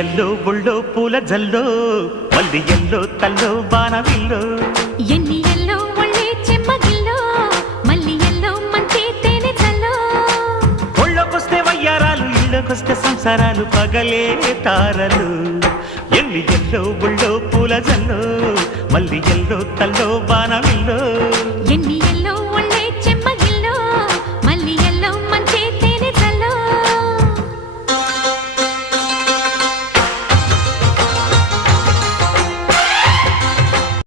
yellow ఒళ్ళో పూల జల్లో మల్లి yellow తల్లో బాణవిల్లో ఎన్ని ఎల్లో ఒళ్ళే చెమ్మగిల్లో మల్లి ఎల్లో మంచి తేనె చల్లో ఒళ్ళోకొస్తే వయ్యారాలు ఇళ్ళకొస్తే సంసారాలు పగలే తారలు ఎన్ని ఎల్లో ఒళ్ళో పూల జల్లో మల్లి ఎల్లో తల్లో బాణవిల్లో ఎన్ని